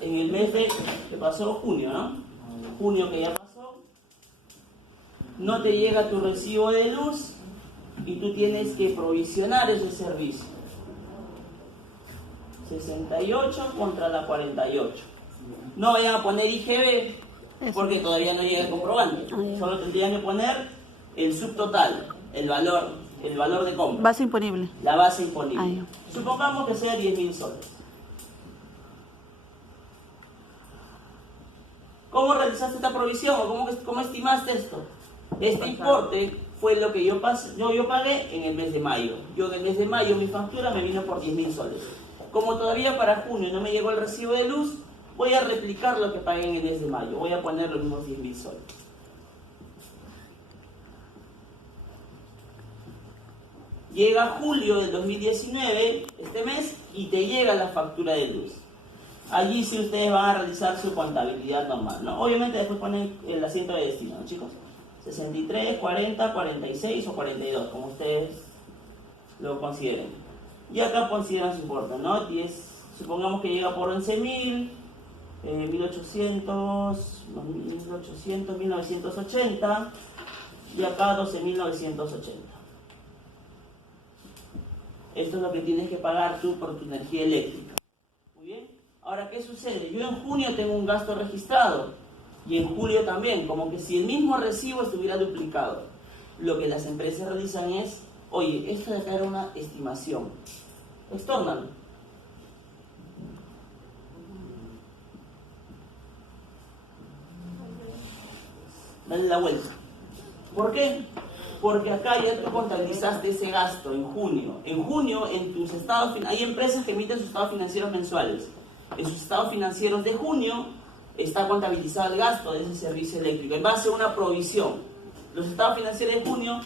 en el mes de, ¿qué pasó? Junio, ¿no? Junio que ya pasó, no te llega tu recibo de luz y tú tienes que provisionar ese servicio. 68 contra la 48. No vayan a poner IGB porque todavía no llega el comprobante. Solo tendrían que poner el subtotal, el valor de compra. Base imponible. La base imponible. Supongamos que sea 10.000 soles. ¿Cómo realizaste esta provisión o cómo estimaste esto? Este importe fue lo que yo pagué en el mes de mayo. Yo en el mes de mayo mi factura me vino por 10.000 soles. Como todavía para junio no me llegó el recibo de luz, voy a replicar lo que pagué en el mes de mayo. Voy a poner los mismos 10.000 soles. Llega julio del 2019, este mes, y te llega la factura de luz. Allí sí ustedes van a realizar su contabilidad normal, ¿no? Obviamente después ponen el asiento de destino, ¿no, chicos? 63, 40, 46 o 42, como ustedes lo consideren. Y acá consideran su importe, ¿no? Supongamos que llega por 11.000, 1800, 1980 y acá 12.980. Esto es lo que tienes que pagar tú por tu energía eléctrica. Muy bien. Ahora, ¿qué sucede? Yo en junio tengo un gasto registrado y en julio también, como que si el mismo recibo estuviera duplicado. Lo que las empresas realizan es, oye, esto de acá era una estimación. Extórnalo. Dale la vuelta. ¿Por qué? Porque acá ya tú contabilizaste ese gasto en junio. En junio, en tus estados, hay empresas que emiten sus estados financieros mensuales. En sus estados financieros de junio está contabilizado el gasto de ese servicio eléctrico en base a una provisión. Los estados financieros de junio,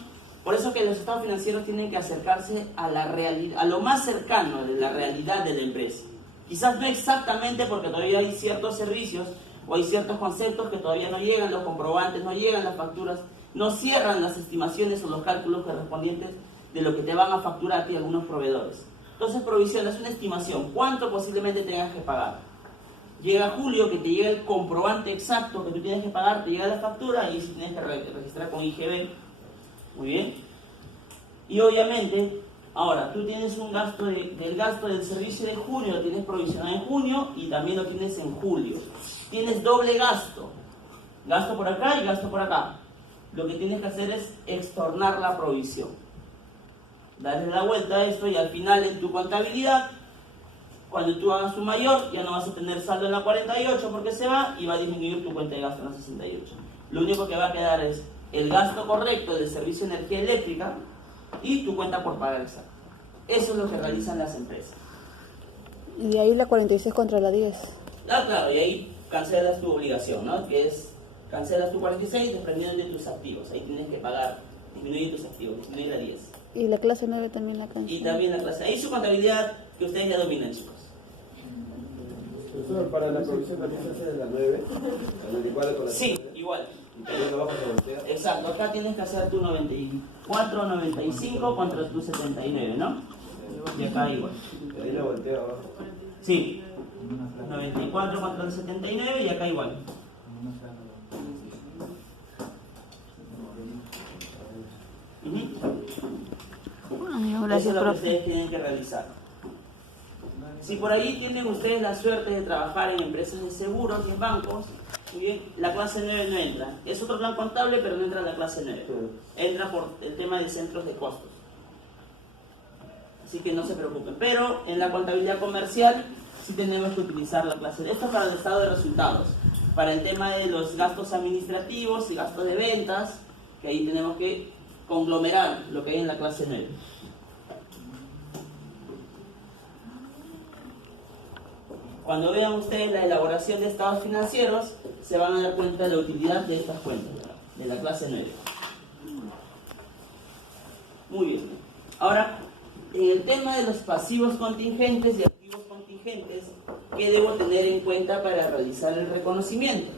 por eso que los estados financieros tienen que acercarse a la realidad, a lo más cercano de la realidad de la empresa. Quizás no exactamente, porque todavía hay ciertos servicios o hay ciertos conceptos que todavía no llegan, los comprobantes no llegan, las facturas no cierran las estimaciones o los cálculos correspondientes de lo que te van a facturar a ti algunos proveedores. Entonces, provisión es una estimación, cuánto posiblemente tengas que pagar. Llega julio, que te llega el comprobante exacto que tú tienes que pagar, te llega la factura y tienes que registrar con IGB. Muy bien. Y obviamente, ahora, tú tienes un gasto del gasto del servicio de junio, lo tienes provisionado en junio y también lo tienes en julio. Tienes doble gasto. Gasto por acá y gasto por acá. Lo que tienes que hacer es extornar la provisión. Darle la vuelta a esto y al final en tu contabilidad, cuando tú hagas tu mayor, ya no vas a tener saldo en la 48 porque se va y va a disminuir tu cuenta de gasto en la 68. Lo único que va a quedar es el gasto correcto del servicio de energía eléctrica y tu cuenta por pagar exacta. Eso es lo que realizan las empresas. Y ahí la 46 contra la 10. Ah, claro, y ahí cancelas tu obligación, ¿no? Que es, cancelas tu 46 desprendiendo de tus activos. Ahí tienes que pagar, disminuir tus activos, disminuir la 10. Y la clase 9 también la cancela. Y también la clase. Ahí su contabilidad que ustedes ya dominan, chicos. Profesor, para la provisión también se hace de la 9, la 94 con la Sí, igual. Y también abajo se voltea. Exacto, acá tienes que hacer tu 94, 95 contra tu 79, ¿no? Y acá igual. Ahí la voltea abajo. Sí, 94 contra el 79 y acá igual. Gracias, Eso es lo que profe. ustedes tienen que realizar. Si por ahí tienen ustedes la suerte de trabajar en empresas de seguros y en bancos, muy bien, la clase 9 no entra. Es otro plan contable, pero no entra la clase 9. Entra por el tema de centros de costos. Así que no se preocupen. Pero en la contabilidad comercial sí tenemos que utilizar la clase. Esto es para el estado de resultados. Para el tema de los gastos administrativos y gastos de ventas, que ahí tenemos que conglomerar lo que hay en la clase 9. Cuando vean ustedes la elaboración de estados financieros, se van a dar cuenta de la utilidad de estas cuentas, de la clase 9. Muy bien. Ahora, en el tema de los pasivos contingentes y activos contingentes, ¿qué debo tener en cuenta para realizar el reconocimiento?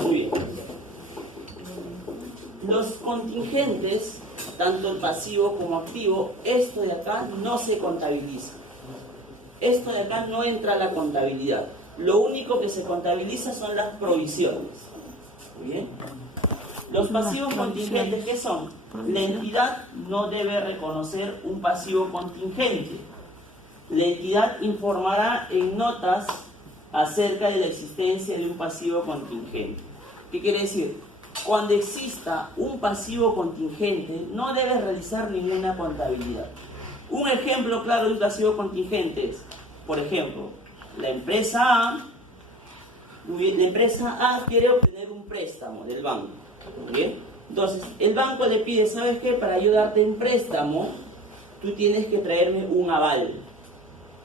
Muy bien. Los contingentes tanto el pasivo como activo, esto de acá no se contabiliza. Esto de acá no entra a la contabilidad. Lo único que se contabiliza son las provisiones. ¿Muy bien? Los pasivos contingentes, ¿qué son? La entidad no debe reconocer un pasivo contingente. La entidad informará en notas acerca de la existencia de un pasivo contingente. ¿Qué quiere decir? Cuando exista un pasivo contingente, no debe realizar ninguna contabilidad. Un ejemplo claro de un pasivo contingente es, por ejemplo, la empresa A quiere obtener un préstamo del banco. ¿Bien? Entonces, el banco le pide, ¿sabes qué? Para ayudarte en préstamo, tú tienes que traerme un aval.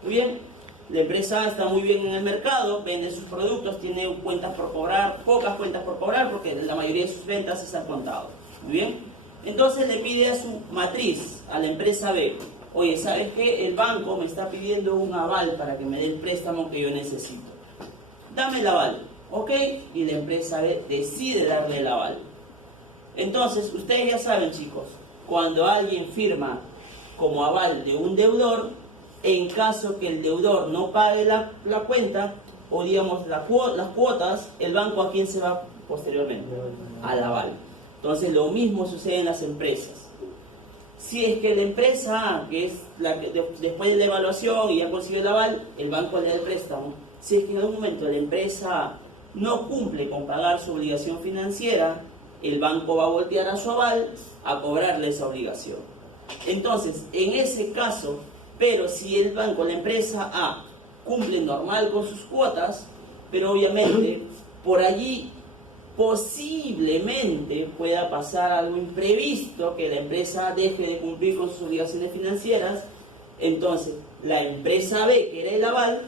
¿Muy bien? La empresa A está muy bien en el mercado, vende sus productos, tiene cuentas por cobrar, pocas cuentas por cobrar, porque la mayoría de sus ventas están contadas. ¿Muy bien? Entonces le pide a su matriz, a la empresa B, oye, ¿sabes qué? El banco me está pidiendo un aval para que me dé el préstamo que yo necesito. Dame el aval, ¿ok? Y la empresa B decide darle el aval. Entonces, ustedes ya saben, chicos, cuando alguien firma como aval de un deudor, en caso que el deudor no pague la cuenta, o digamos las cuotas, el banco ¿a quién se va posteriormente? Al aval. Entonces, lo mismo sucede en las empresas. Si es que la empresa A, que es la que después de la evaluación y ya consiguió el aval, el banco le da el préstamo. Si es que en algún momento la empresa A no cumple con pagar su obligación financiera, el banco va a voltear a su aval a cobrarle esa obligación. Entonces, en ese caso, pero si el banco, la empresa A, cumple normal con sus cuotas, pero obviamente por allí posiblemente pueda pasar algo imprevisto, que la empresa deje de cumplir con sus obligaciones financieras, entonces la empresa B, que era el aval,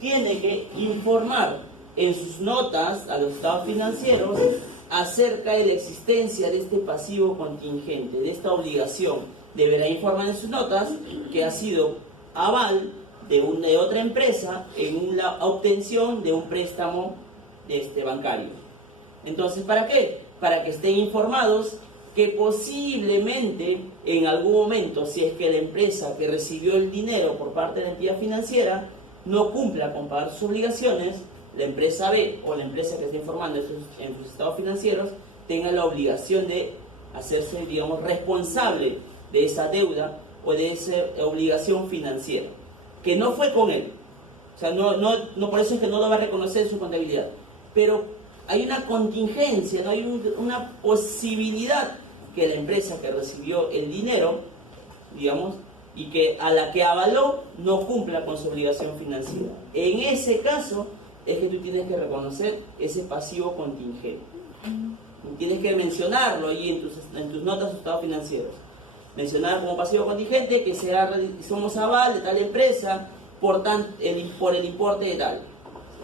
tiene que informar en sus notas a los estados financieros acerca de la existencia de este pasivo contingente, de esta obligación. Deberá informar en sus notas que ha sido aval de otra empresa en la obtención de un préstamo bancario. Entonces, ¿para qué? Para que estén informados que posiblemente en algún momento, si es que la empresa que recibió el dinero por parte de la entidad financiera no cumpla con pagar sus obligaciones, la empresa B o la empresa que está informando en sus estados financieros tenga la obligación de hacerse, digamos, responsable de esa deuda o de esa obligación financiera, que no fue con él. O sea, no por eso es que no lo va a reconocer en su contabilidad. Pero hay una contingencia, ¿no? Hay una posibilidad que la empresa que recibió el dinero, digamos, y que a la que avaló no cumpla con su obligación financiera. En ese caso es que tú tienes que reconocer ese pasivo contingente. Tienes que mencionarlo ahí en tus notas de estados financieros. Mencionar como pasivo contingente que somos aval de tal empresa por el importe de tal.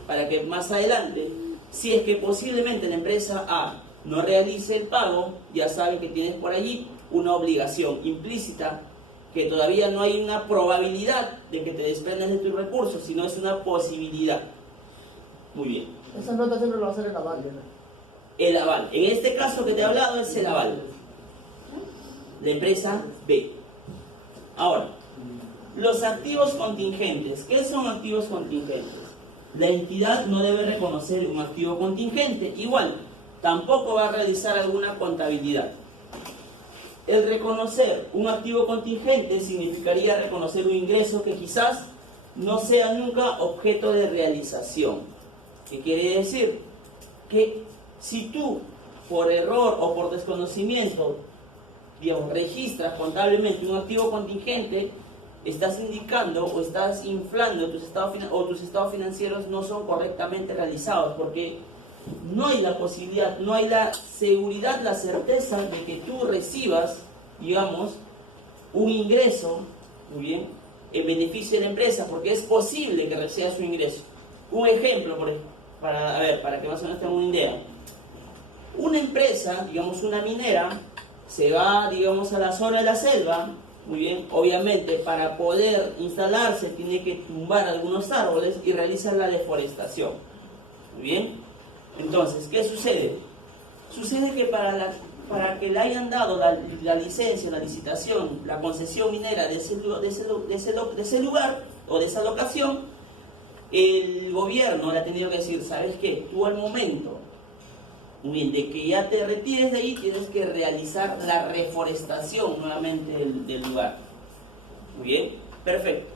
Para que más adelante, si es que posiblemente la empresa A no realice el pago, ya saben que tienes por allí una obligación implícita, que todavía no hay una probabilidad de que te desprendas de tus recursos, sino es una posibilidad. Muy bien. Esa nota siempre lo va a hacer el aval, ¿no? El aval. En este caso que te he hablado es el aval. La empresa B. Ahora, los activos contingentes. ¿Qué son activos contingentes? La entidad no debe reconocer un activo contingente. Igual, tampoco va a realizar alguna contabilidad. El reconocer un activo contingente significaría reconocer un ingreso que quizás no sea nunca objeto de realización. ¿Qué quiere decir? Que si tú, por error o por desconocimiento, digamos, registras contablemente un activo contingente, estás indicando o estás inflando tus estados financieros no son correctamente realizados, porque no hay la posibilidad, no hay la seguridad, la certeza de que tú recibas, digamos, un ingreso, muy bien, en beneficio de la empresa, porque es posible que recibas un ingreso. Un ejemplo, para que más o menos tengan una idea. Una empresa, digamos una minera, se va, digamos, a la zona de la selva, muy bien, obviamente para poder instalarse tiene que tumbar algunos árboles y realizar la deforestación. Muy bien. Entonces, ¿qué sucede? Sucede que para para que le hayan dado la licencia, la licitación, la concesión minera de ese lugar o de esa locación, el gobierno le ha tenido que decir, ¿sabes qué? Tú al momento, muy bien, de que ya te retires de ahí, tienes que realizar la reforestación nuevamente del lugar. Muy bien, perfecto.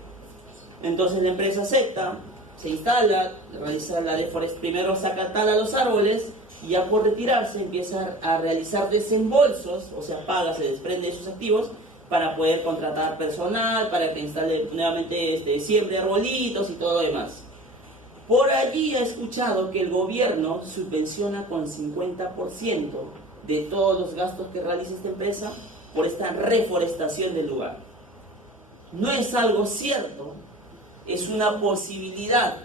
Entonces la empresa acepta, se instala, realiza la deforestación, primero saca tala a los árboles, y ya por retirarse empieza a realizar desembolsos, o sea, paga, se desprende de sus activos para poder contratar personal, para que instale nuevamente siembre arbolitos y todo lo demás. Por allí he escuchado que el gobierno subvenciona con 50% de todos los gastos que realiza esta empresa por esta reforestación del lugar. No es algo cierto, es una posibilidad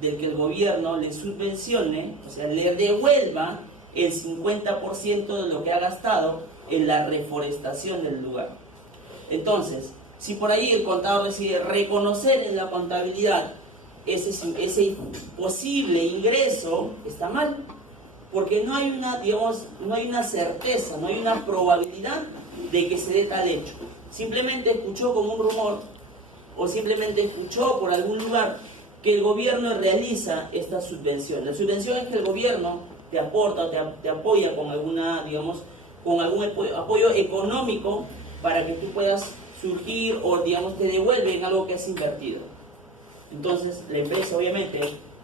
del que el gobierno le subvencione, o sea, le devuelva el 50% de lo que ha gastado en la reforestación del lugar. Entonces, si por ahí el contador decide reconocer en la contabilidad ese posible ingreso, está mal, porque no hay una, digamos, no hay una certeza, no hay una probabilidad de que se dé tal hecho. Simplemente escuchó como un rumor, o simplemente escuchó por algún lugar que el gobierno realiza esta subvención. La subvención es que el gobierno te aporta, te apoya con alguna, digamos, con algún apoyo económico para que tú puedas surgir o, digamos, te devuelven algo que has invertido. Entonces, la empresa obviamente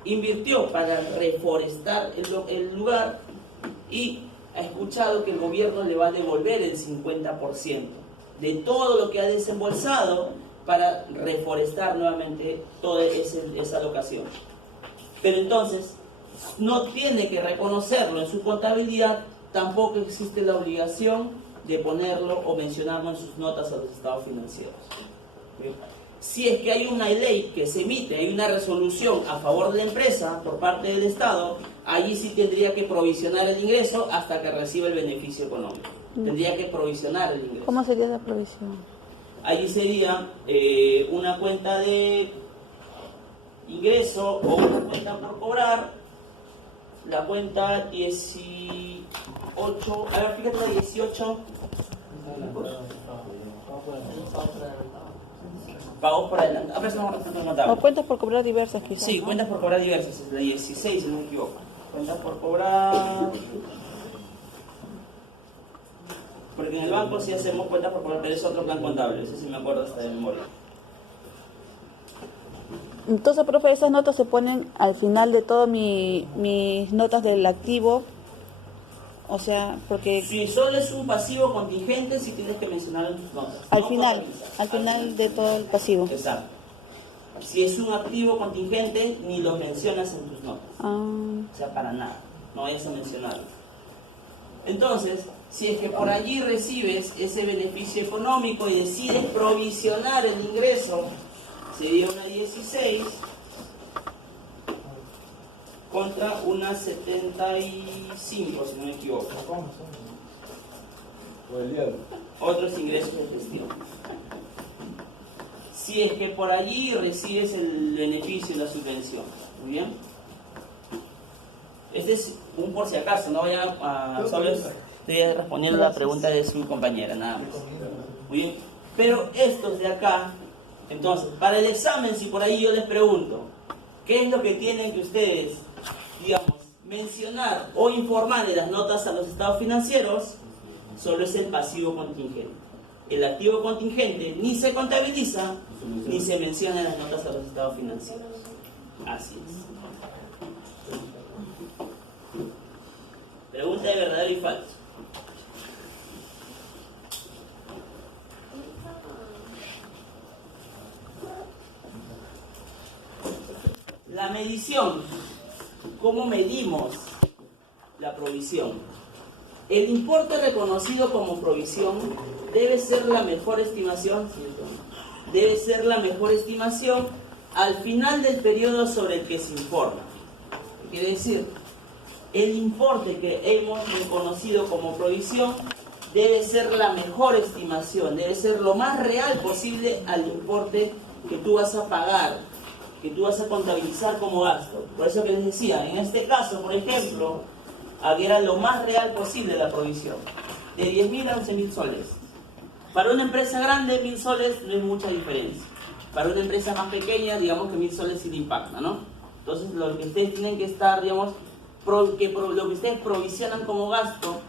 invirtió para reforestar el lugar y ha escuchado que el gobierno le va a devolver el 50% de todo lo que ha desembolsado para reforestar nuevamente toda esa locación. Pero entonces, no tiene que reconocerlo en su contabilidad, tampoco existe la obligación de ponerlo o mencionarlo en sus notas a los estados financieros. Si es que hay una ley que se emite, hay una resolución a favor de la empresa por parte del Estado, allí sí tendría que provisionar el ingreso hasta que reciba el beneficio económico. Tendría que provisionar el ingreso. ¿Cómo sería esa provisión? Allí sería una cuenta de ingreso o una cuenta por cobrar, la cuenta 18, a ver, fíjate la 18, pagos por adelante, O cuentas por cobrar diversas quizás. Sí, ¿no? cuentas por cobrar diversas, es la 16 si no me equivoco, cuentas por cobrar. Porque en el banco sí hacemos cuentas por cobrar, pero es otro plan contable, ese sí me acuerdo hasta de memoria. Entonces, profe, esas notas se ponen al final de todas mis notas del activo. O sea, porque Si solo es un pasivo contingente, sí tienes que mencionarlo en tus notas. al No final contabilizar. de todo el pasivo. Exacto. Si es un activo contingente, ni lo mencionas en tus notas. O sea, para nada. No vayas a mencionarlo. Entonces, si es que por allí recibes ese beneficio económico y decides provisionar el ingreso, sería una 16 contra una 75, si no me equivoco. O el diablo. Otros ingresos de gestión. Si es que por allí recibes el beneficio, la subvención. Muy bien. Este es un por si acaso, no vaya a solo estoy respondiendo la pregunta de su compañera, nada más. Muy bien. Pero estos de acá, entonces, para el examen, si por ahí yo les pregunto, ¿qué es lo que tienen que ustedes, digamos, mencionar o informar en las notas a los estados financieros? Solo es el pasivo contingente. El activo contingente ni se contabiliza, ni se menciona en las notas a los estados financieros. Así es. Pregunta de verdadero y falso. La medición. ¿Cómo medimos la provisión? El importe reconocido como provisión debe ser la mejor estimación, debe ser la mejor estimación al final del periodo sobre el que se informa. ¿Qué quiere decir? El importe que hemos reconocido como provisión debe ser la mejor estimación, debe ser lo más real posible al importe que tú vas a pagar, que tú vas a contabilizar como gasto. Por eso que les decía, en este caso, por ejemplo, era lo más real posible la provisión. de 10.000 a 11.000 soles. Para una empresa grande, 1.000 soles no es mucha diferencia. Para una empresa más pequeña, digamos que 1.000 soles sí le impacta, ¿no? Entonces, lo que ustedes tienen que estar, digamos, lo que ustedes provisionan como gasto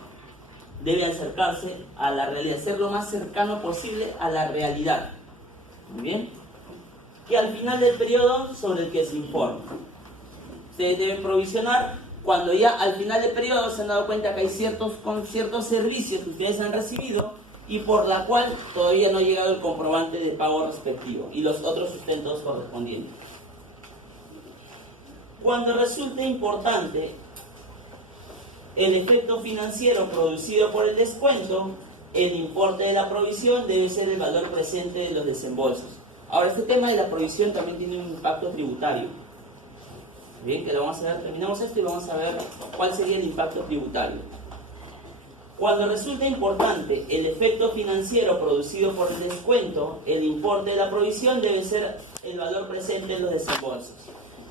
debe acercarse a la realidad, ser lo más cercano posible a la realidad. Muy bien. Y al final del periodo sobre el que se informa. Ustedes deben provisionar cuando ya al final del periodo se han dado cuenta que hay ciertos servicios que ustedes han recibido y por la cual todavía no ha llegado el comprobante de pago respectivo y los otros sustentos correspondientes. Cuando resulte importante el efecto financiero producido por el descuento, el importe de la provisión debe ser el valor presente de los desembolsos. Ahora, este tema de la provisión también tiene un impacto tributario. Bien, que lo vamos a ver, terminamos esto y vamos a ver cuál sería el impacto tributario. Cuando resulta importante el efecto financiero producido por el descuento, el importe de la provisión debe ser el valor presente de los desembolsos.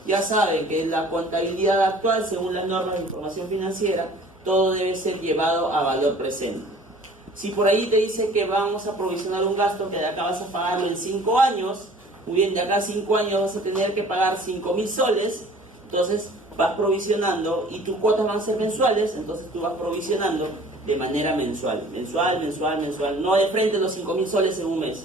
Ya saben que en la contabilidad actual, según las normas de información financiera, todo debe ser llevado a valor presente. Si por ahí te dice que vamos a provisionar un gasto que de acá vas a pagarlo en 5 años, muy bien, de acá a 5 años vas a tener que pagar 5.000 soles, entonces vas provisionando y tus cuotas van a ser mensuales, entonces tú vas provisionando de manera mensual, no de frente los 5.000 soles en un mes.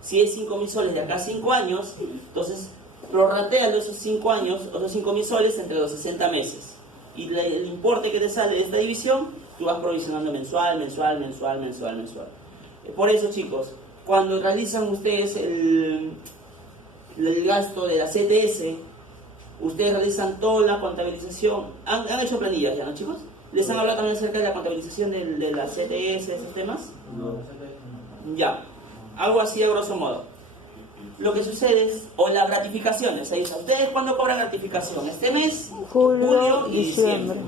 Si es 5.000 soles de acá a 5 años, entonces prorratealo esos 5 años, otros 5.000 soles entre los 60 meses. Y el importe que te sale de esta división, tú vas provisionando mensual. Por eso, chicos, cuando realizan ustedes el gasto de la CTS, ustedes realizan toda la contabilización. ¿Han hecho planillas ya, no, chicos? ¿Les han hablado también acerca de la contabilización de la CTS, esos temas? No. Ya, algo así a grosso modo. Lo que sucede es, o las gratificaciones, ahí está. ¿Ustedes cuándo cobran gratificación? ¿Este mes? Julio y diciembre.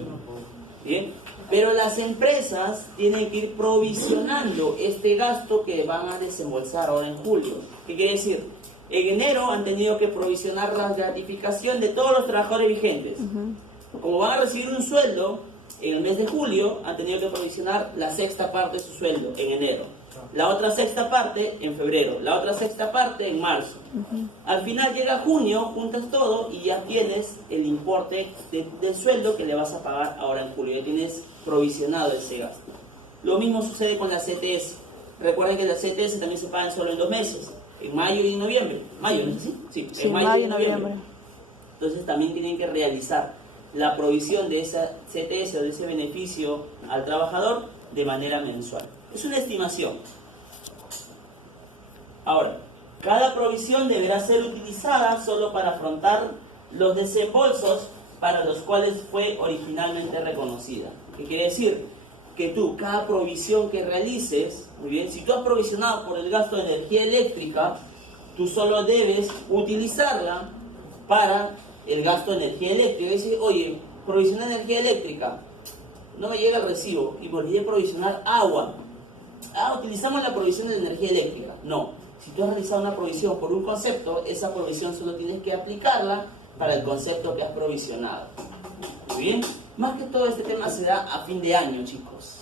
Bien, pero las empresas tienen que ir provisionando este gasto que van a desembolsar ahora en julio. ¿Qué quiere decir? En enero han tenido que provisionar la gratificación de todos los trabajadores vigentes. Como van a recibir un sueldo, en el mes de julio han tenido que provisionar la sexta parte de su sueldo en enero. La otra sexta parte en febrero, la otra sexta parte en marzo. Al final llega junio, juntas todo y ya tienes el importe del sueldo que le vas a pagar ahora en julio. Ya tienes provisionado ese gasto. Lo mismo sucede con la CTS. Recuerden que la CTS también se pagan solo en 2 meses, en mayo y en noviembre. ¿Mayo, no es así? Sí, en mayo y noviembre. Entonces también tienen que realizar la provisión de esa CTS o de ese beneficio al trabajador de manera mensual. Es una estimación. Ahora, cada provisión deberá ser utilizada solo para afrontar los desembolsos para los cuales fue originalmente reconocida. ¿Qué quiere decir? Que tú, cada provisión que realices, muy bien, si tú has provisionado por el gasto de energía eléctrica, tú solo debes utilizarla para el gasto de energía eléctrica. Es decir, oye, provisioné energía eléctrica, no me llega el recibo y me olvidé provisionar agua. Utilizamos la provisión de energía eléctrica. No, si tú has realizado una provisión por un concepto, esa provisión solo tienes que aplicarla para el concepto que has provisionado. Muy bien, más que todo este tema se da a fin de año, chicos.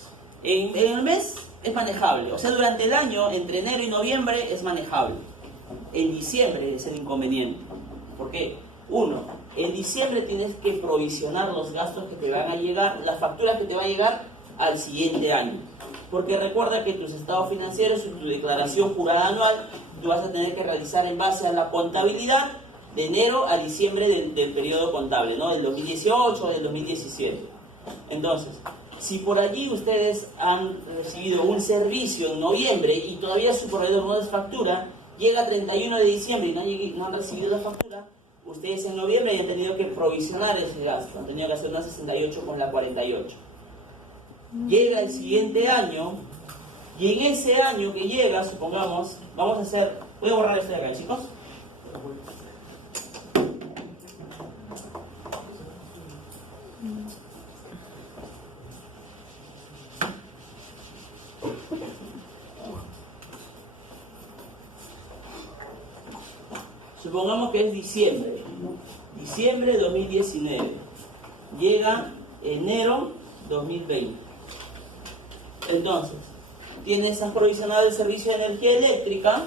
En el mes es manejable, o sea, durante el año, entre enero y noviembre es manejable. En diciembre es el inconveniente. ¿Por qué? Uno, en diciembre tienes que provisionar los gastos que te van a llegar, las facturas que te van a llegar al siguiente año. Porque recuerda que tus estados financieros y tu declaración jurada anual, tú vas a tener que realizar en base a la contabilidad de enero a diciembre del periodo contable, ¿no? Del 2018 o del 2017. Entonces, si por allí ustedes han recibido un servicio en noviembre y todavía su proveedor no les factura, llega 31 de diciembre y no han recibido la factura, ustedes en noviembre han tenido que provisionar ese gasto, han tenido que hacer una 68 con la 48. Llega el siguiente año y en ese año que llega, supongamos, vamos a hacer, voy a borrar esto de acá, chicos. Supongamos que es diciembre de 2019, llega enero 2020. Entonces, tienes, has provisionado el servicio de energía eléctrica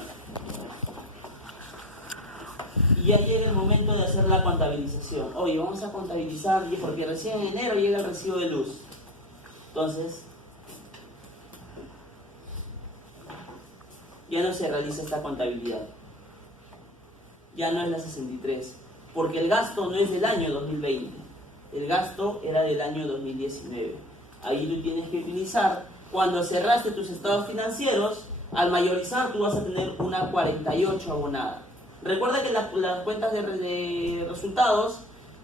y ya llega el momento de hacer la contabilización. Oye, vamos a contabilizar, porque recién en enero llega el recibo de luz. Entonces, ya no se realiza esta contabilidad. Ya no es la 63, porque el gasto no es del año 2020, el gasto era del año 2019. Ahí tú tienes que utilizar, cuando cerraste tus estados financieros, al mayorizar tú vas a tener una 48 abonada. Recuerda que las cuentas de resultados,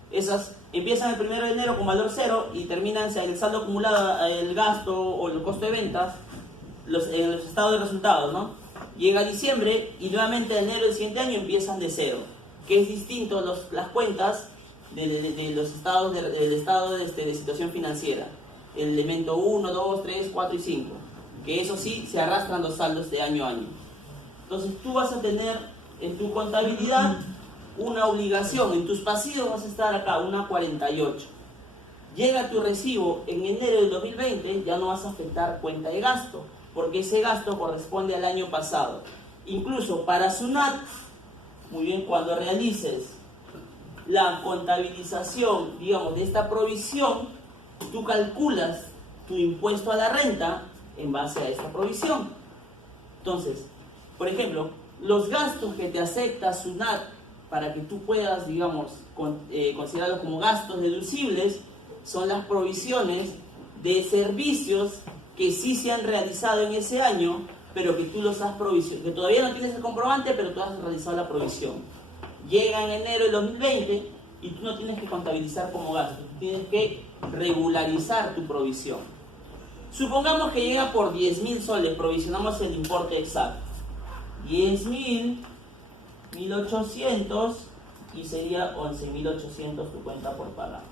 esas empiezan el 1 de enero con valor 0 y terminan, o sea, el saldo acumulado, el gasto o el costo de ventas, en los estados de resultados, ¿no? Llega diciembre y nuevamente en enero del siguiente año empiezan de 0, que es distinto las cuentas de los estados del estado de situación financiera. El elemento 1, 2, 3, 4 y 5, que eso sí se arrastran los saldos de año a año. Entonces tú vas a tener en tu contabilidad una obligación, en tus pasivos vas a estar acá, una 48. Llega tu recibo en enero del 2020, ya no vas a afectar cuenta de gasto, porque ese gasto corresponde al año pasado. Incluso para SUNAT, muy bien, cuando realices la contabilización, digamos, de esta provisión, tú calculas tu impuesto a la renta en base a esta provisión. Entonces, por ejemplo, los gastos que te acepta SUNAT para que tú puedas, digamos, considerarlos como gastos deducibles, son las provisiones de servicios que sí se han realizado en ese año, pero que tú los has provisionado, que todavía no tienes el comprobante, pero tú has realizado la provisión. Llega en enero del 2020 y tú no tienes que contabilizar como gasto, tú tienes que regularizar tu provisión. Supongamos que llega por 10.000 soles, provisionamos el importe exacto. 10.000, 1.800 y sería 11.800 tu cuenta por pagar.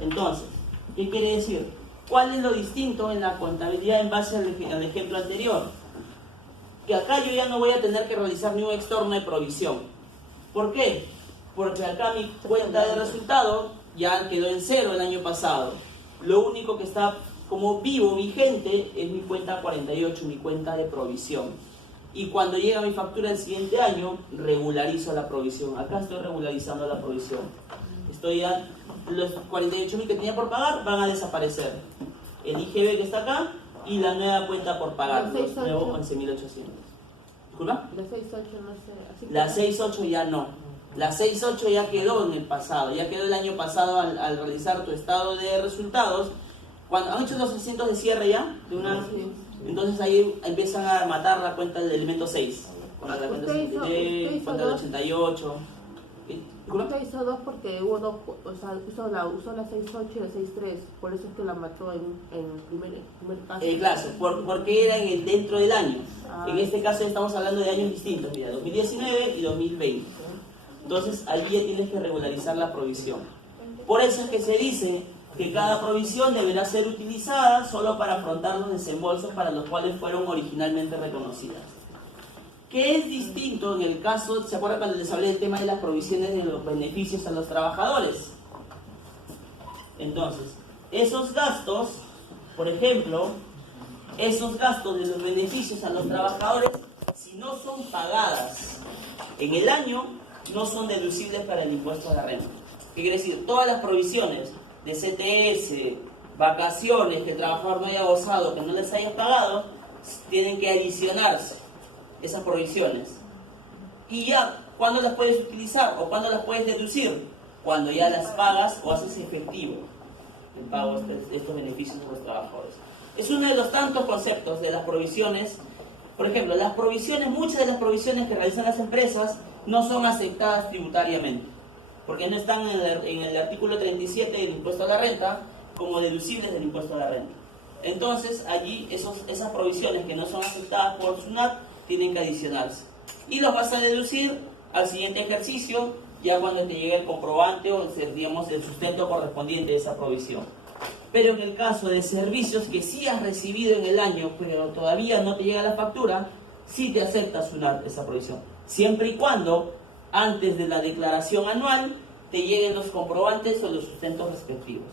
Entonces, ¿qué quiere decir? ¿Cuál es lo distinto en la contabilidad en base al ejemplo anterior? Que acá yo ya no voy a tener que realizar ni un extorno de provisión. ¿Por qué? Porque acá mi cuenta de resultado ya quedó en 0 el año pasado. Lo único que está como vivo, vigente, es mi cuenta 48, mi cuenta de provisión. Y cuando llega mi factura del siguiente año, regularizo la provisión. Acá estoy regularizando la provisión. Estoy ya, los 48.000 que tenía por pagar van a desaparecer. El IGB que está acá y la nueva cuenta por pagar, los nuevos 11.800. ¿Disculpa? La 6.8 no sé. Así La 6.8 ya no. La 6.8 ya quedó en el pasado. Ya quedó el año pasado al realizar tu estado de resultados. Cuando han hecho los 600 de cierre ya, de una, entonces ahí empiezan a matar la cuenta del elemento 6. Con la cuenta 63, cuenta del 88. Usted hizo 2 porque hubo 2, o sea, usó la 6.8 y la 6.3, por eso es que la mató en primer caso. Claro, porque era dentro del año. En este caso estamos hablando de años distintos, mira, 2019 y 2020. Entonces ahí ya tienes que regularizar la provisión. Por eso es que se dice que cada provisión deberá ser utilizada solo para afrontar los desembolsos para los cuales fueron originalmente reconocidas. ¿Qué es distinto en el caso, se acuerdan cuando les hablé del tema de las provisiones de los beneficios a los trabajadores? Entonces, esos gastos, por ejemplo, esos gastos de los beneficios a los trabajadores, si no son pagadas en el año, no son deducibles para el impuesto a la renta. ¿Qué quiere decir? Todas las provisiones de CTS, vacaciones que el trabajador no haya gozado, que no les haya pagado, tienen que adicionarse esas provisiones. Y ya, ¿cuándo las puedes utilizar o cuándo las puedes deducir? Cuando ya las pagas o haces efectivo el pago de estos beneficios a los trabajadores. Es uno de los tantos conceptos de las provisiones. Por ejemplo, las provisiones, muchas de las provisiones que realizan las empresas no son aceptadas tributariamente, porque no están en el artículo 37 del impuesto a la renta como deducibles del impuesto a la renta. Entonces, allí esas provisiones que no son aceptadas por SUNAT tienen que adicionarse. Y los vas a deducir al siguiente ejercicio, ya cuando te llegue el comprobante o, digamos, el sustento correspondiente de esa provisión. Pero en el caso de servicios que sí has recibido en el año, pero todavía no te llega la factura, sí te acepta SUNAT esa provisión. Siempre y cuando, antes de la declaración anual, te lleguen los comprobantes o los sustentos respectivos.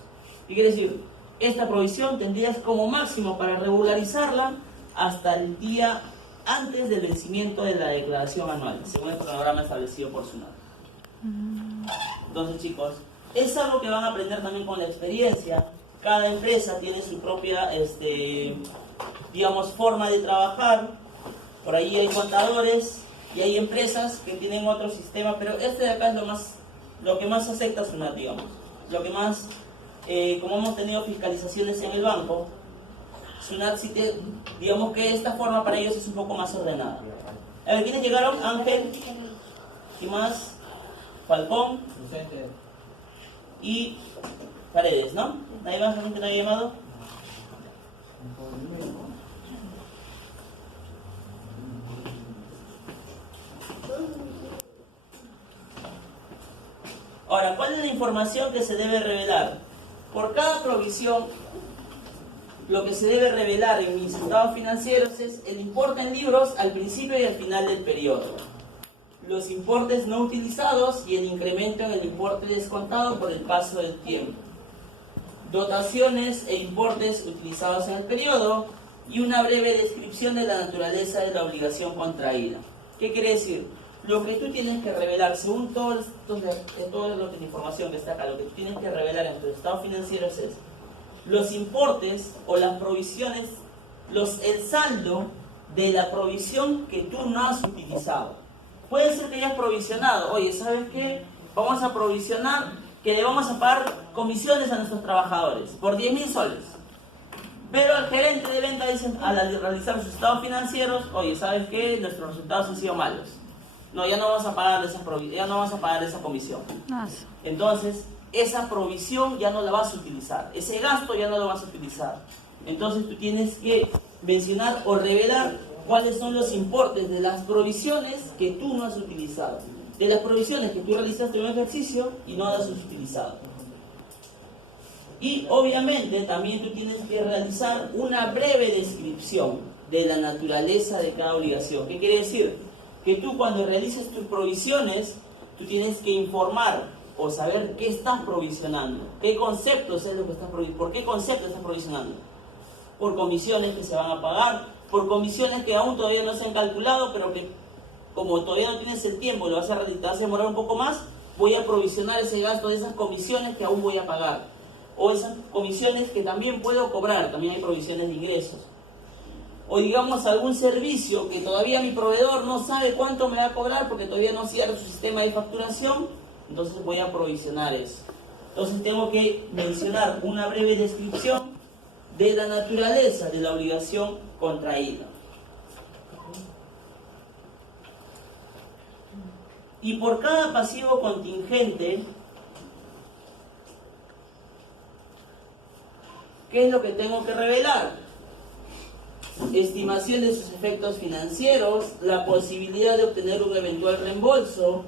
¿Qué quiere decir? esta provisión tendrías como máximo para regularizarla hasta el día antes del vencimiento de la declaración anual, según el cronograma establecido por SUNAT. Entonces, chicos, es algo que van a aprender también con la experiencia. Cada empresa tiene su propia, digamos, forma de trabajar. Por ahí hay contadores y hay empresas que tienen otro sistema, pero este de acá es lo que más acepta SUNAT, digamos. Lo que más, como hemos tenido fiscalizaciones en el banco, SUNAT sí digamos que esta forma para ellos es un poco más ordenada. A ver, ¿quiénes llegaron? Ángel, ¿y más? Falcón y Paredes, ¿no? ¿Nadie más que no haya llamado? Ahora, ¿cuál es la información que se debe revelar? Por cada provisión, lo que se debe revelar en mis estados financieros es el importe en libros al principio y al final del periodo, los importes no utilizados y el incremento en el importe descontado por el paso del tiempo, dotaciones e importes utilizados en el periodo y una breve descripción de la naturaleza de la obligación contraída. ¿Qué quiere decir? Lo que tú tienes que revelar, según toda la información que está acá, lo que tú tienes que revelar en tus estados financieros es los importes o las provisiones, el saldo de la provisión que tú no has utilizado. Puede ser que hayas provisionado, oye, ¿sabes qué? Vamos a provisionar que le vamos a pagar comisiones a nuestros trabajadores por 10.000 soles. Pero el gerente de venta dice, al realizar sus estados financieros, oye, ¿sabes qué? Nuestros resultados han sido malos. No, ya no vamos a pagar esa comisión. Entonces, esa provisión ya no la vas a utilizar. Ese gasto ya no lo vas a utilizar. Entonces, tú tienes que mencionar o revelar cuáles son los importes de las provisiones que tú no has utilizado. De las provisiones que tú realizaste en un ejercicio y no las has utilizado. Y obviamente también tú tienes que realizar una breve descripción de la naturaleza de cada obligación. ¿Qué quiere decir? Que tú cuando realices tus provisiones, tú tienes que informar o saber qué estás provisionando, qué conceptos es lo que estás provisionando, por qué conceptos estás provisionando. Por comisiones que se van a pagar, por comisiones que aún todavía no se han calculado, pero que como todavía no tienes el tiempo y lo vas a demorar un poco más, voy a provisionar ese gasto de esas comisiones que aún voy a pagar. O esas comisiones que también puedo cobrar, también hay provisiones de ingresos. O digamos algún servicio que todavía mi proveedor no sabe cuánto me va a cobrar porque todavía no cierra su sistema de facturación, entonces voy a provisionar eso. Entonces tengo que mencionar una breve descripción de la naturaleza de la obligación contraída. Y por cada pasivo contingente, ¿qué es lo que tengo que revelar? Estimación de sus efectos financieros, la posibilidad de obtener un eventual reembolso,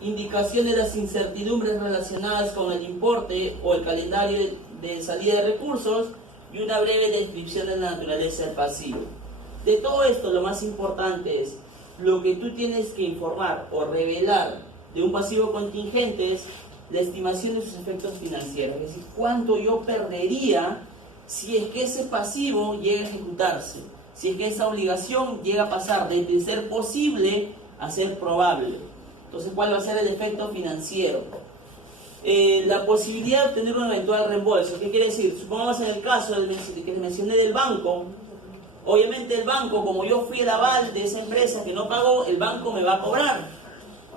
indicación de las incertidumbres relacionadas con el importe o el calendario de salida de recursos y una breve descripción de la naturaleza del pasivo. De todo esto, lo más importante es lo que tú tienes que informar o revelar de un pasivo contingente es la estimación de sus efectos financieros, es decir, cuánto yo perdería si es que ese pasivo llega a ejecutarse, si es que esa obligación llega a pasar de ser posible a ser probable. Entonces, ¿cuál va a ser el efecto financiero? La posibilidad de obtener un eventual reembolso. ¿Qué quiere decir? Supongamos en el caso que les mencioné del banco, obviamente el banco, como yo fui el aval de esa empresa que no pagó, el banco me va a cobrar.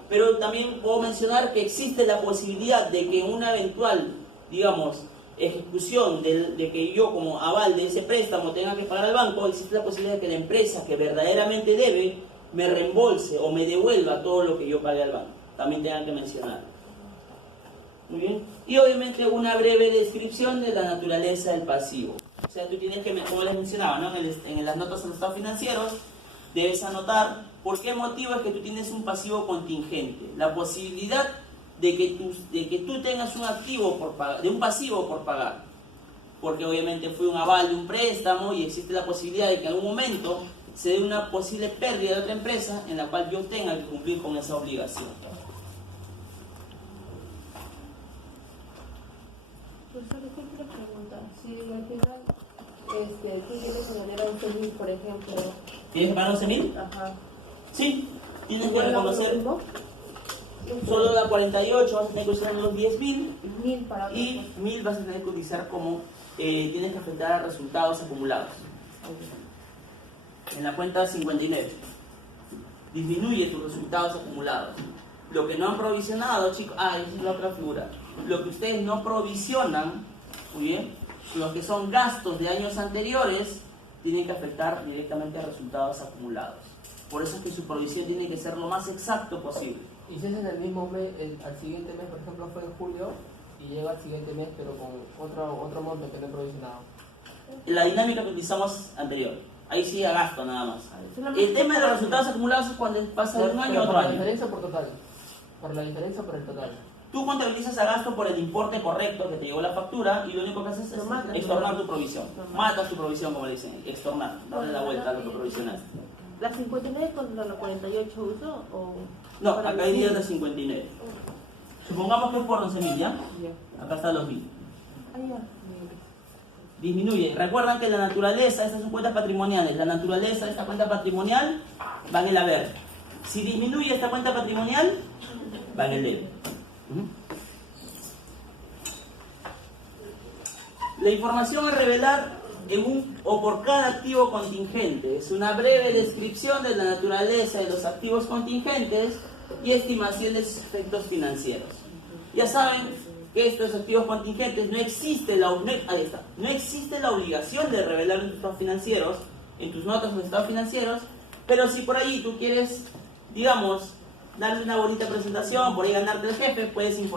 Pero también puedo mencionar que existe la posibilidad de que una eventual, digamos, ejecución de que yo como aval de ese préstamo tenga que pagar al banco, existe la posibilidad de que la empresa que verdaderamente debe me reembolse o me devuelva todo lo que yo pagué al banco. También tengan que mencionar. Muy bien. Y obviamente una breve descripción de la naturaleza del pasivo. O sea, tú tienes que, como les mencionaba, ¿no? en las notas de los estados financieros, debes anotar por qué motivo es que tú tienes un pasivo contingente. La posibilidad de que tú tengas un activo por pagar, de un pasivo por pagar, porque obviamente fue un aval de un préstamo y existe la posibilidad de que en algún momento se dé una posible pérdida de otra empresa en la cual yo tenga que cumplir con esa obligación. Profesor, disculpe la pregunta. pregunta. Si al final tú tienes que ganar 11.000, por ejemplo. ¿Tienes que pagar 11.000? Ajá. Sí, tienes que ¿Igual hago lo reconocer mismo? solo la 48, vas a tener que usar los 10.000 1.000 para otra y cosa. 1.000 vas a tener que utilizar como tienes que afectar a resultados acumulados. En la cuenta 59 disminuye tus resultados acumulados. Lo que no han provisionado, chicos, esa es la otra figura. Lo que ustedes no provisionan, muy bien, los que son gastos de años anteriores, tienen que afectar directamente a resultados acumulados. Por eso es que su provisión tiene que ser lo más exacto posible. Y si es en el mismo mes, al siguiente mes, por ejemplo, fue en julio, y llega al siguiente mes, pero con otro monto que no he provisionado. La dinámica que utilizamos anterior, ahí sí a gasto nada más. Solamente El tema de los por resultados acumulados es cuando pasa de un año a Pero otro por la año. diferencia por total. Por la diferencia por el total. Tú contabilizas a gasto por el importe correcto que te llegó la factura y lo único que haces es Lo matas, extornar ¿no? tu provisión. Lo matas. Matas tu provisión, como le dicen, extornar, darle la vuelta a lo que provisionaste. ¿La 59 contra la 48 uso o...? No, para acá hay los días de 1.000? 59. Supongamos que es por 11.000, ¿ya? Ya. Acá están los 1.000. Ah, ya. Disminuye. Recuerdan que la naturaleza, estas son cuentas patrimoniales, la naturaleza de esta cuenta patrimonial va en el haber. Si disminuye esta cuenta patrimonial, va en el debe. La información a revelar en un o por cada activo contingente es una breve descripción de la naturaleza de los activos contingentes y estimación de sus efectos financieros. Ya saben que estos activos contingentes no existe la obligación de revelar en tus estados financieros, en tus notas de estados financieros, pero si por ahí tú quieres, digamos, darle una bonita presentación, por ahí ganarte el jefe, puedes informar.